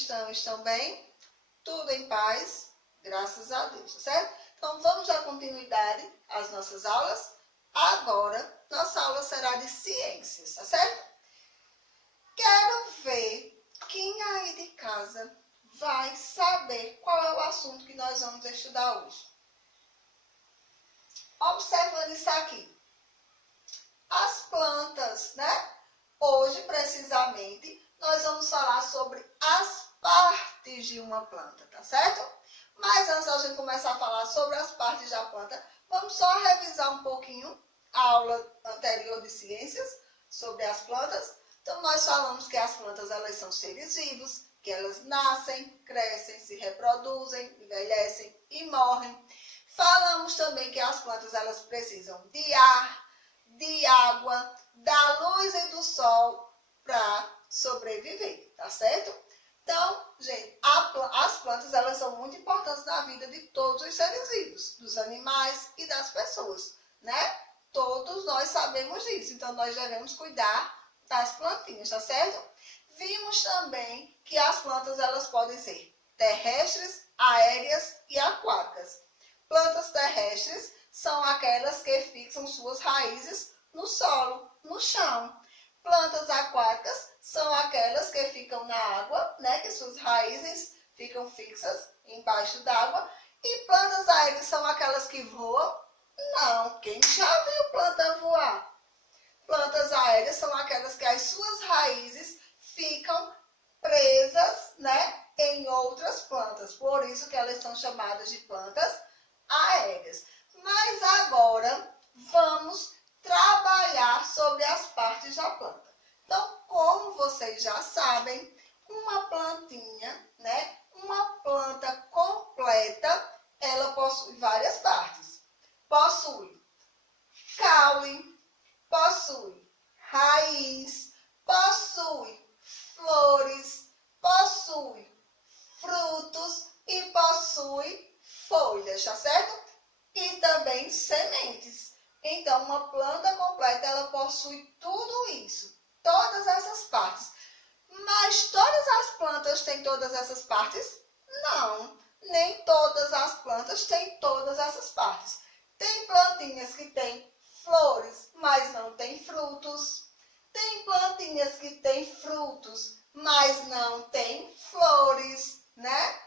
estão? Estão bem? Tudo em paz? Graças a Deus, tá certo? Então, vamos dar continuidade às nossas aulas. Agora, nossa aula será de ciências, tá certo? Quero ver quem aí de casa vai saber qual é o assunto que nós vamos estudar hoje. Observando isso aqui. As plantas, né? Hoje, precisamente, nós vamos falar sobre as partes de uma planta, tá certo? Mas antes da gente começar a falar sobre as partes da planta, vamos só revisar um pouquinho a aula anterior de ciências sobre as plantas. Então, nós falamos que as plantas, elas são seres vivos, que elas nascem, crescem, se reproduzem, envelhecem e morrem. Falamos também que as plantas, elas precisam de ar, de água, da luz e do sol para sobreviver, tá certo? Então, gente, as plantas, elas são muito importantes na vida de todos os seres vivos, dos animais e das pessoas, né? Todos nós sabemos disso, então nós devemos cuidar das plantinhas, tá certo? Vimos também que as plantas, elas podem ser terrestres, aéreas e aquáticas. Plantas terrestres são aquelas que fixam suas raízes no solo, no chão. Plantas aquáticas são aquelas que ficam na água, né, que suas raízes ficam fixas embaixo d'água. E plantas aéreas são aquelas que voam? Não, quem já viu planta voar? Plantas aéreas são aquelas que as suas raízes ficam presas, né, em outras plantas. Por isso que elas são chamadas de plantas aéreas. Mas agora vamos trabalhar sobre as partes da planta. Então, como vocês já sabem, uma plantinha, né, uma planta completa, ela possui várias partes. Possui caule, possui raiz, possui flores, possui frutos e possui folhas, tá certo? E também sementes. Então, uma planta completa, ela possui tudo isso, todas essas partes. Mas todas as plantas têm todas essas partes? Não, nem todas as plantas têm todas essas partes. Tem plantinhas que têm flores, mas não têm frutos. Tem plantinhas que têm frutos, mas não têm flores, né?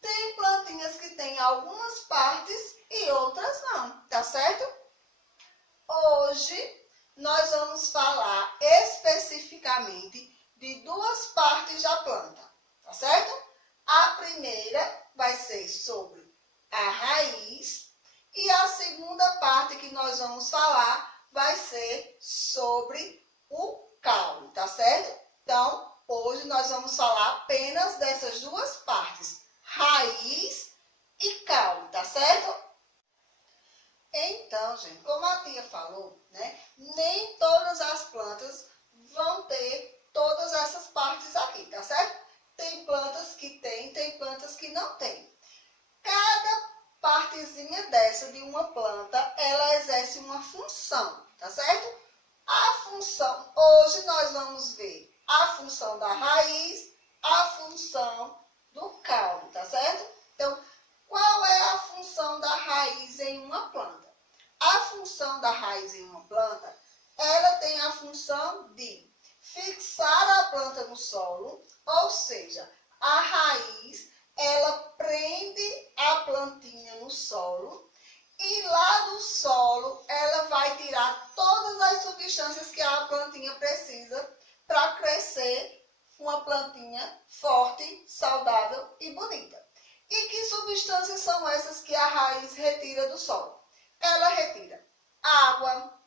Tem plantinhas que têm algumas partes e outras não, tá certo? Hoje, nós vamos falar especificamente de duas partes da planta, tá certo? A primeira vai ser sobre a raiz e a segunda parte que nós vamos falar vai ser sobre o caule, tá certo? Então, hoje nós vamos falar apenas dessas duas partes, raiz e caule, tá certo? Então, gente, como a tia falou, né, nem todas as plantas vão ter todas essas partes aqui, tá certo? Tem plantas que tem plantas que não tem. Cada partezinha dessa de uma planta, ela exerce uma função, tá certo? A função, hoje nós vamos ver a função da raiz, a função do caule, tá certo? Então, qual é a função da raiz em uma planta? A função da raiz em uma planta, ela tem a função de fixar a planta no solo, ou seja, a raiz, ela prende a plantinha no solo e lá do solo ela vai tirar todas as substâncias que a plantinha precisa para crescer uma plantinha forte, saudável e bonita. E que substâncias são essas que a raiz retira do solo? Ela retira água,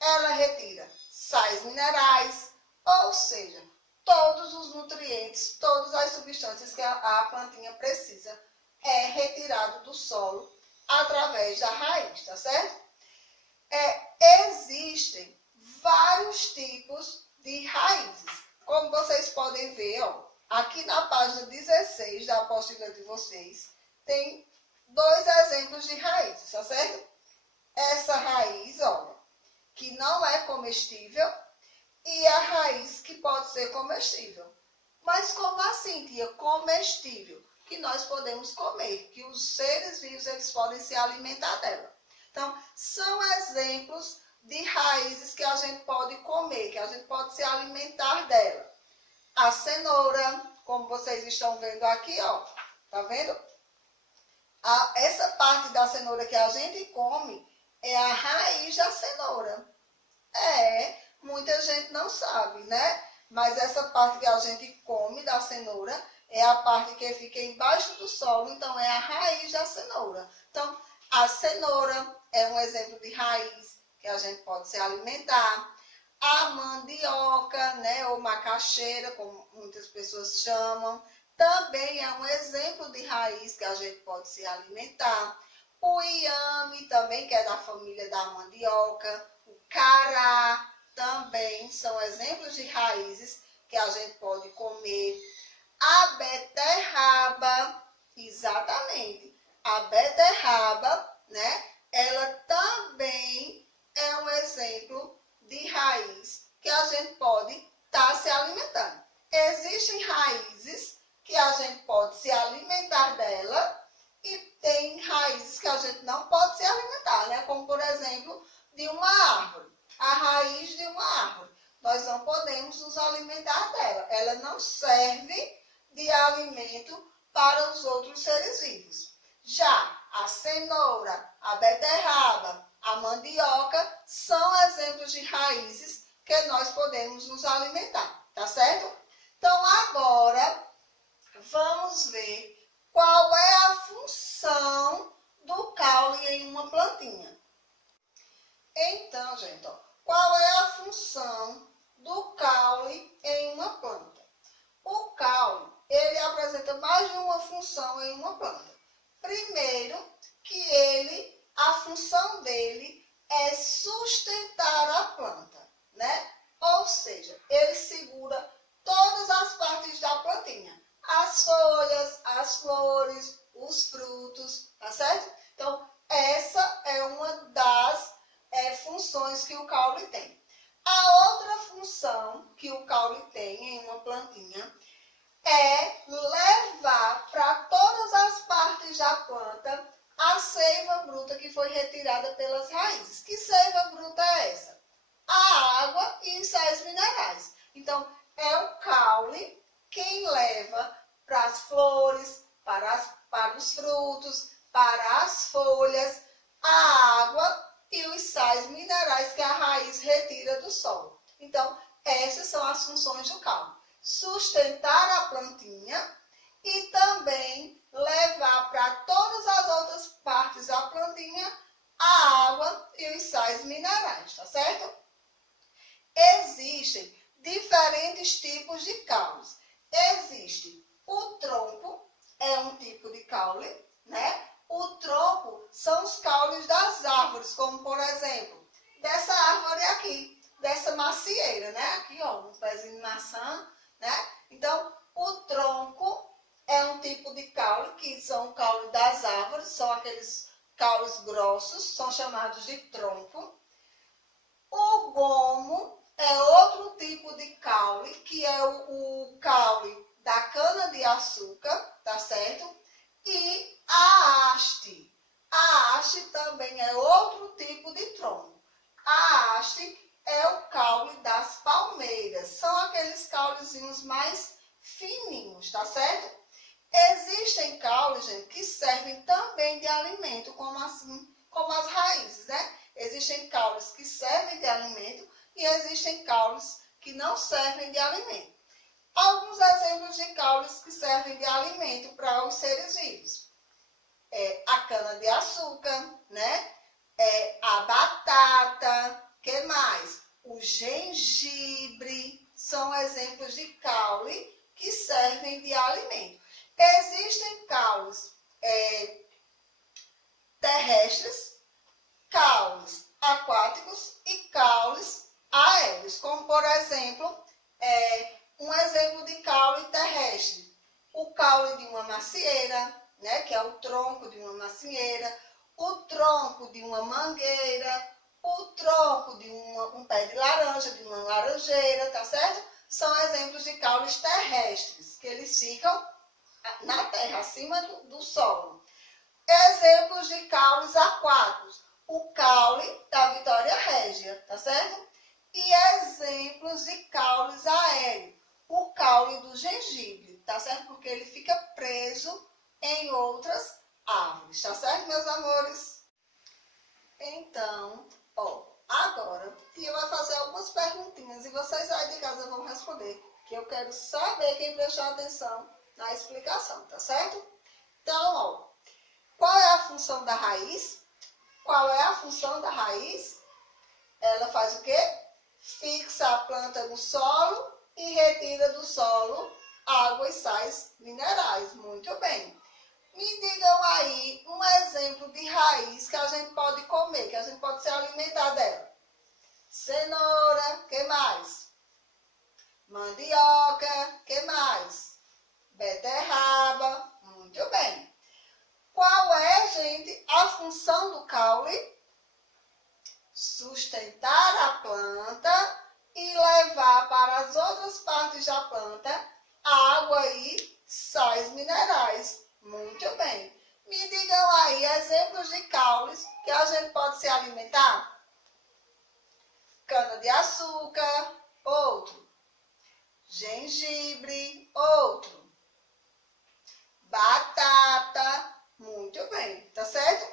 ela retira sais minerais, ou seja, todos os nutrientes, todas as substâncias que a plantinha precisa é retirado do solo através da raiz, tá certo? Existem vários tipos de raízes. Como vocês podem ver, ó, aqui na página 16 da apostila de vocês, tem dois exemplos de raízes, tá certo? Essa raiz, olha, que não é comestível, e a raiz que pode ser comestível. Mas como assim, tia? Comestível, que nós podemos comer, que os seres vivos eles podem se alimentar dela. Então, são exemplos de raízes que a gente pode comer, que a gente pode se alimentar dela. A cenoura, como vocês estão vendo aqui, ó, tá vendo? Essa parte da cenoura que a gente come é a raiz da cenoura. Muita gente não sabe, né? Mas essa parte que a gente come da cenoura é a parte que fica embaixo do solo, então é a raiz da cenoura. Então, a cenoura é um exemplo de raiz que a gente pode se alimentar. A mandioca, né, ou macaxeira, como muitas pessoas chamam, também é um exemplo de raiz que a gente pode se alimentar. O inhame também, que é da família da mandioca. O cará também são exemplos de raízes que a gente pode comer. A beterraba, exatamente. A beterraba, né, ela também é um exemplo de raiz que a gente pode estar se alimentando. Existem raízes que a gente pode se alimentar dela e tem raízes que a gente não pode se alimentar, né? Como, por exemplo, de uma árvore. A raiz de uma árvore. Nós não podemos nos alimentar dela. Ela não serve de alimento para os outros seres vivos. Já a cenoura, a beterraba, a mandioca são exemplos de raízes que nós podemos nos alimentar, tá certo? Então, agora, vamos ver qual é a função do caule em uma plantinha. Então, gente, ó, qual é a função do caule em uma planta? O caule, ele apresenta mais de uma função em uma planta. Primeiro, que a função dele é sustentar a planta, né? Ou seja, ele segura todas as partes da plantinha. As folhas, as flores, os frutos, tá certo? Então, essa é uma das funções que o caule tem. A outra função que o caule tem em uma plantinha é levar para todas as partes da planta a seiva bruta que foi retirada pelas raízes. Que seiva bruta é essa? A água e os sais minerais. Então, é o caule quem leva para as flores, para os frutos, para as folhas, a água e os sais minerais que a raiz retira do solo. Então, essas são as funções do caule. Sustentar a plantinha e também levar para todas as outras partes da plantinha a água e os sais minerais, tá certo? Existem diferentes tipos de caules. Existe o tronco, é um tipo de caule, né? O tronco são os caules das árvores, como por exemplo, dessa árvore aqui, dessa macieira, né? Aqui, ó, um pezinho de maçã, né? Então, o tronco é um tipo de caule, que são o caule das árvores, são aqueles caules grossos, são chamados de tronco. O gomo é outro tipo de caule, que é o caule da cana-de-açúcar, tá certo? E a haste. A haste também é outro tipo de tronco. A haste é o caule das palmeiras. São aqueles caulezinhos mais fininhos, tá certo? Existem caules, gente, que servem também de alimento, como as raízes, né? Existem caules que servem de alimento e existem caules que não servem de alimento. Alguns exemplos de caules que servem de alimento para os seres vivos. A cana-de-açúcar, né? A batata, que mais? O gengibre são exemplos de caule que servem de alimento. Existem caules terrestres, caules aquáticos e caules aéreos, como por exemplo, um exemplo de caule terrestre, o caule de uma macieira, né, que é o tronco de uma macieira, o tronco de uma mangueira, o tronco de um pé de laranja, de uma laranjeira, tá certo? são exemplos de caules terrestres, que eles ficam na terra, acima do solo. Exemplos de caules aquáticos, o caule da Vitória Régia, tá certo? E exemplos de caules aéreos, o caule do gengibre, tá certo? Porque ele fica preso em outras árvores, tá certo, meus amores? Então, agora eu vou fazer algumas perguntinhas e vocês aí de casa vão responder, que eu quero saber quem prestou atenção na explicação, tá certo? Então, qual é a função da raiz? Qual é a função da raiz? Ela faz o quê? Fixa a planta no solo e retira do solo água e sais minerais. Muito bem. Me digam aí um exemplo de raiz que a gente pode comer, que a gente pode se alimentar dela. Cenoura, que mais? Mandioca, que mais? Beterraba, muito bem. Qual é, gente, a função do caule? Sustentar a planta e levar para as outras partes da planta água e sais minerais. Muito bem. Me digam aí exemplos de caules que a gente pode se alimentar. Cana-de-açúcar, outro. Gengibre, outro. Batata, muito bem, tá certo?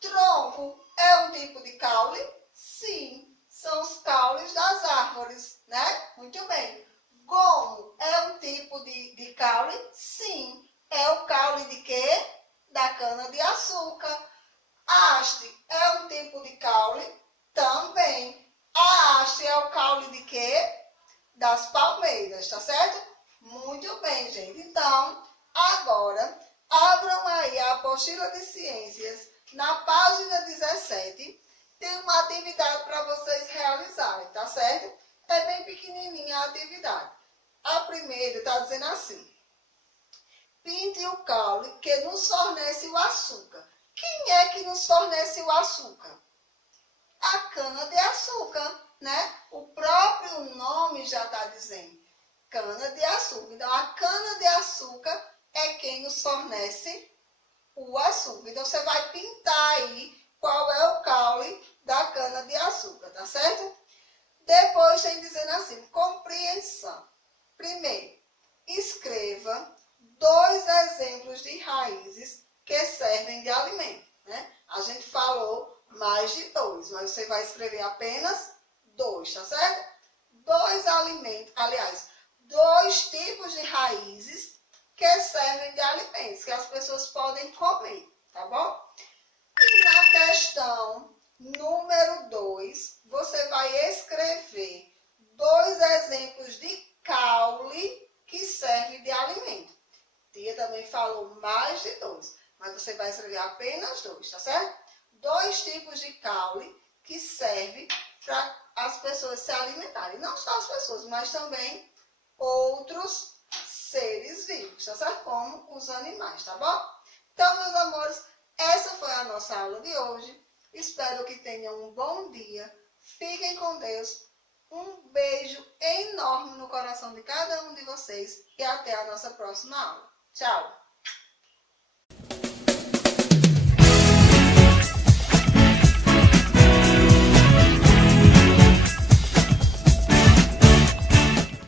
Tronco é um tipo de caule? Sim, são os caules das árvores, né? Muito bem. Gomo é um tipo de caule? Sim. É o caule de quê? Da cana-de-açúcar. Haste é um tipo de caule? Também. A haste é o caule de quê? Das palmeiras, tá certo? Muito bem, gente. Então, agora, abram aí a apostila de ciências. Na página 17, tem uma atividade para vocês realizarem, tá certo? É bem pequenininha a atividade. A primeira está dizendo assim. Pinte o caule que nos fornece o açúcar. Quem é que nos fornece o açúcar? A cana-de-açúcar, né? O próprio nome já está dizendo. Cana-de-açúcar. Então, a cana-de-açúcar é quem nos fornece o açúcar. Então, você vai pintar aí qual é o caule da cana-de-açúcar, tá certo? Depois tem dizendo assim, compreensão. Primeiro, escreva 2 exemplos de raízes que servem de alimento, né? A gente falou mais de 2, mas você vai escrever apenas 2, tá certo? 2 alimentos, aliás, 2 tipos de raízes que servem de alimentos, que as pessoas podem comer, tá bom? E na questão número 2, você vai escrever 2 exemplos de caule que servem de alimento. Tia também falou mais de 2, mas você vai escrever apenas 2, tá certo? 2 tipos de caule que servem para as pessoas se alimentarem. Não só as pessoas, mas também outros seres vivos, tá certo? Como os animais, tá bom? Então, meus amores, essa foi a nossa aula de hoje. Espero que tenham um bom dia. Fiquem com Deus. Um beijo enorme no coração de cada um de vocês e até a nossa próxima aula. Tchau!